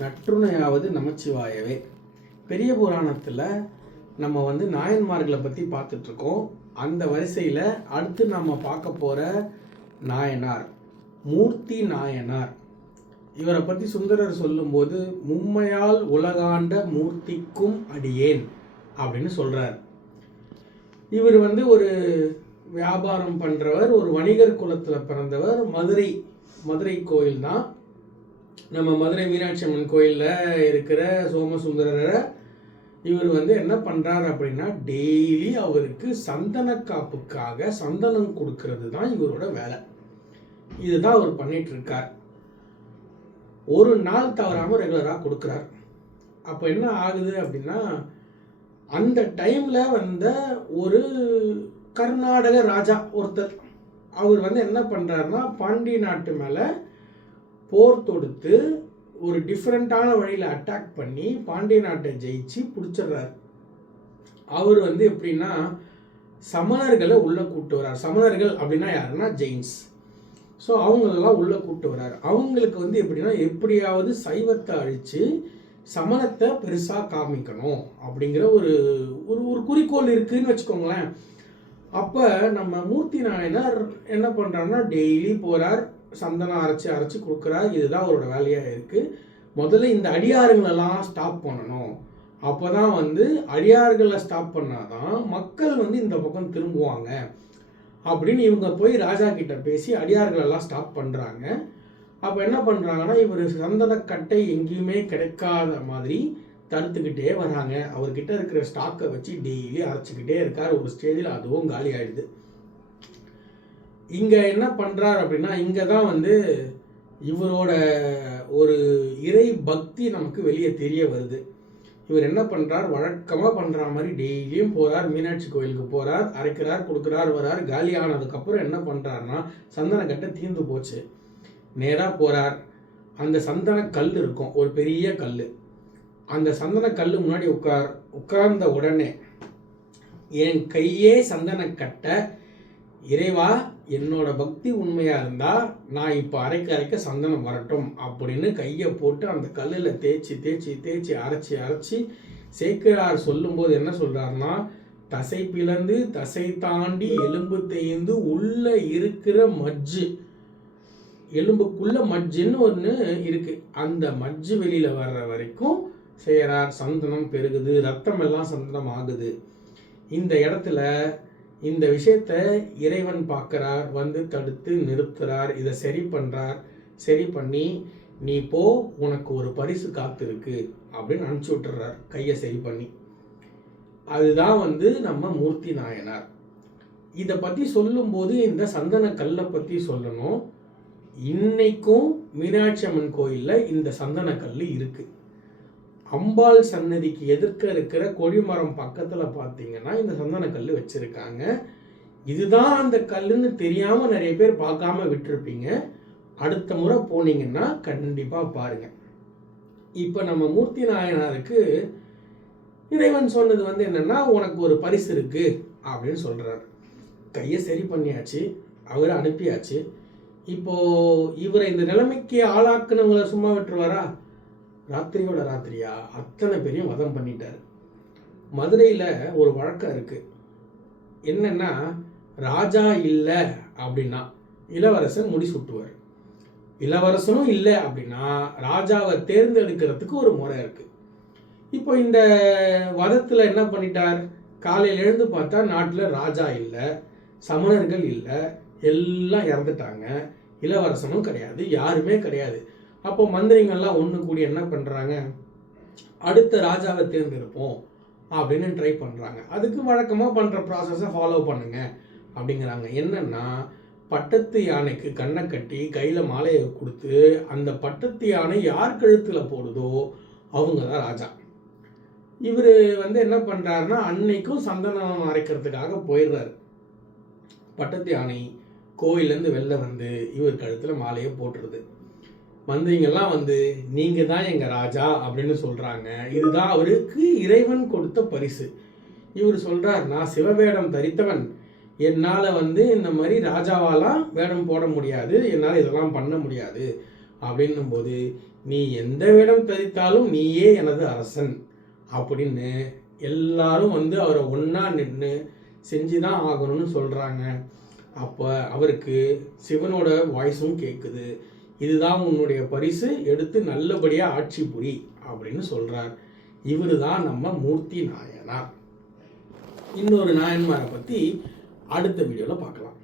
நற்றுணையாவது நமச்சிவாயவே. பெரிய புராணத்தில் நம்ம வந்து நாயன்மார்களை பற்றி பார்த்துட்ருக்கோம். அந்த வரிசையில் அடுத்து நம்ம பார்க்க போகிற நாயனார் மூர்த்தி நாயனார். இவரை பற்றி சுந்தரர் சொல்லும்போது மும்மையால் உலகாண்ட மூர்த்திக்கும் அடியேன் அப்படின்னு சொல்கிறார் இவர் வந்து ஒரு வியாபாரம் பண்ணுறவர் ஒரு வணிகர் குலத்தில் பிறந்தவர் மதுரை மதுரை கோயில் தான் நம்ம மதுரை மீனாட்சி அம்மன் கோயிலில் இருக்கிற சோமசுந்தரரை இவர் வந்து என்ன பண்ணுறாரு அப்படின்னா டெய்லி அவருக்கு சந்தன காப்புக்காக சந்தனம் கொடுக்கறது தான் இவரோட வேலை. இதுதான் அவர் பண்ணிட்டு இருக்கார் ஒரு நாள் தவறாமல் ரெகுலராக கொடுக்குறார். அப்போ என்ன ஆகுது அப்படின்னா அந்த டைமில் வந்த ஒரு கர்நாடக ராஜா ஒருத்தர் அவர் வந்து என்ன பண்ணுறாருன்னா பாண்டி நாட்டு மேலே போர் தொடுத்து ஒரு டிஃப்ரெண்ட்டான வழியில் அட்டாக் பண்ணி பாண்டிய நாட்டை ஜெயிச்சு பிடிச்சிடுறாரு. அவர் வந்து எப்படின்னா சமணர்களை உள்ளே கூப்பிட்டு வர்றார். சமணர்கள் அப்படின்னா யாருன்னா ஜெயின்ஸ். ஸோ அவங்களெல்லாம் உள்ளே கூப்பிட்டு வர்றாரு. அவங்களுக்கு வந்து எப்படின்னா எப்படியாவது சைவத்தை அழித்து சமணத்தை பெருசாக காமிக்கணும் அப்படிங்கிற ஒரு ஒரு ஒரு குறிக்கோள் இருக்குதுன்னு வச்சுக்கோங்களேன். அப்போ நம்ம மூர்த்தி நாயனார் என்ன பண்ணுறாருன்னா டெய்லி போகிறார் சந்தனம் அரைச்சி அரைச்சி கொடுக்குறாரு இதுதான் அவரோட வேலையாக இருக்குது முதல்ல இந்த அடியாருங்களெல்லாம் ஸ்டாப் பண்ணணும். அப்போ தான் வந்து அடியார்களை ஸ்டாப் பண்ணாதான் மக்கள் வந்து இந்த பக்கம் திரும்புவாங்க. அப்படின்னு இவங்க போய் ராஜா கிட்ட பேசி அடியார்களெல்லாம் ஸ்டாப் பண்ணுறாங்க அப்போ என்ன பண்ணுறாங்கன்னா இவர் சந்தனக்கட்டை எங்கேயுமே கிடைக்காத மாதிரி தடுத்துக்கிட்டே வராங்க. அவர்கிட்ட இருக்கிற ஸ்டாக்கை வச்சு டெய்லி அரைச்சிக்கிட்டே இருக்கார். ஒரு ஸ்டேஜில் அதுவும் காலி ஆயிடுது. இங்கே என்ன பண்ணுறார் அப்படின்னா இங்கே தான் வந்து இவரோட ஒரு இறை பக்தி நமக்கு வெளியே தெரிய வருது. இவர் என்ன பண்ணுறார் வழக்கமாக பண்ணுற மாதிரி டெய்லியும் போகிறார் மீனாட்சி கோயிலுக்கு போகிறார் அரைக்கிறார் கொடுக்குறார் வரார். காலி ஆனதுக்கப்புறம் என்ன பண்ணுறாருனா சந்தனக்கட்டை தீர்ந்து போச்சு. நேராக போகிறார் அந்த சந்தன கல் இருக்கும் ஒரு பெரிய கல் அந்த சந்தன கல் முன்னாடி உட்கார் உட்கார்ந்த உடனே என் கையே சந்தனக்கட்டை இறைவா என்னோட பக்தி உண்மையாக இருந்தால் நான் இப்போ அரைக்க அரைக்க சந்தனம் வரட்டும் அப்படின்னு கையை போட்டு அந்த கல்லில் தேய்ச்சி தேய்ச்சி தேய்ச்சி அரைச்சி அரைச்சி சேக்கிழார் சொல்லும்போது என்ன சொல்கிறாருன்னா தசை பிளந்து தசை தாண்டி எலும்பு தேய்ந்து உள்ளே இருக்கிற மஜ்ஜு. எலும்புக்குள்ள மஜ்ஜுன்னு ஒன்று இருக்குது அந்த மஜ்ஜு வெளியில் வர்ற வரைக்கும் செய்கிறார் சந்தனம் பெருகுது. ரத்தம் எல்லாம் சந்தனம் ஆகுது. இந்த இடத்துல இந்த விஷயத்த இறைவன் பார்க்குறார் வந்து தடுத்து நிறுத்துறார் இதை சரி பண்ணுறார் சரி பண்ணி நீ போ உனக்கு ஒரு பரிசு காத்திருக்கு அப்படின்னு அனுப்பிச்சி விட்டுறார் கையை சரி பண்ணி. அதுதான் வந்து நம்ம மூர்த்தி நாயனார். இதை பற்றி சொல்லும்போது இந்த சந்தன கல்லை பற்றி சொல்லணும். இன்னைக்கும் மீனாட்சி அம்மன் கோயிலில் இந்த சந்தன கல் இருக்குது அம்பாள் சன்னதிக்கு எதிர்க்க இருக்கிற கொடிமரம் பக்கத்தில் பார்த்தீங்கன்னா இந்த சந்தன கல் வச்சுருக்காங்க. இதுதான் அந்த கல்லுன்னு தெரியாமல் நிறைய பேர் பார்க்காம விட்டுருப்பீங்க. அடுத்த முறை போனீங்கன்னா கண்டிப்பாக பாருங்கள் இப்போ நம்ம மூர்த்தி நாயனாருக்கு இறைவன் சொன்னது வந்து என்னென்னா உனக்கு ஒரு பரிசு இருக்குது அப்படின்னு சொல்கிறாரு கையை சரி பண்ணியாச்சு அவரை அனுப்பியாச்சு. இப்போ இவரை இந்த நிலைமைக்கு ஆளாக்குனவங்களை சும்மா விட்டுருவாரா? ராத்திரியோட ராத்திரியா? அத்தனை பேரையும் வதம் பண்ணிட்டார். மதுரையில் ஒரு வழக்கம் இருக்குது என்னென்னா ராஜா இல்லை அப்படின்னா இளவரசன் முடி சுட்டுவார். இளவரசனும் இல்லை அப்படின்னா ராஜாவை தேர்ந்தெடுக்கிறதுக்கு ஒரு முறை இருக்குது இப்போ இந்த வதத்தில் என்ன பண்ணிட்டார்? காலையில் எழுந்து பார்த்தா நாட்டில் ராஜா இல்லை சமணர்கள் இல்லை எல்லாம் இறந்துட்டாங்க. இளவரசனும் கிடையாது யாருமே கிடையாது. அப்போ மந்திரிங்கள்லாம் ஒன்று கூடி என்ன பண்ணுறாங்க அடுத்த ராஜாவை தேர்ந்தெடுப்போம் அப்படின்னு ட்ரை பண்ணுறாங்க அதுக்கு வழக்கமாக பண்ணுற ப்ராசஸை ஃபாலோ பண்ணுங்க அப்படிங்கிறாங்க. என்னன்னா பட்டத்து யானைக்கு கண்ணை கட்டி கையில் மாலையை கொடுத்து அந்த பட்டத்து யானை யார் கழுத்தில் போடுதோ அவங்க தான் ராஜா. இவர் வந்து என்ன பண்ணுறாருன்னா அன்னைக்கும் சந்தனம் அரைக்கிறதுக்காக போயிடுறாரு. பட்டத்து யானை கோயிலேருந்து வெளில வந்து இவர் கழுத்தில் மாலையை போட்டுருது. மந்திரிங்கெல்லாம் வந்து நீங்கள் தான் எங்கள் ராஜா அப்படின்னு சொல்கிறாங்க இதுதான் அவருக்கு இறைவன் கொடுத்த பரிசு. இவர் சொல்கிறார் நான் சிவவேடம் தரித்தவன். என்னால் வந்து இந்த மாதிரி ராஜாவாலாம் வேடம் போட முடியாது. என்னால் இதெல்லாம் பண்ண முடியாது. அப்படின்னும் போது நீ எந்த வேடம் தரித்தாலும் நீயே எனது அரசன். அப்படின்னு எல்லாரும் வந்து அவரை ஒன்றா நின்று செஞ்சு தான் ஆகணும்னு சொல்கிறாங்க அப்போ அவருக்கு சிவனோட வாய்ஸும் கேட்குது இதுதான் உன்னுடைய பரிசு எடுத்து நல்லபடியாக ஆட்சி புரி அப்படின்னு சொல்கிறார் இவர் தான் நம்ம மூர்த்தி நாயனார். இன்னொரு நாயன்மாரை பற்றி அடுத்த வீடியோவில் பார்க்கலாம்.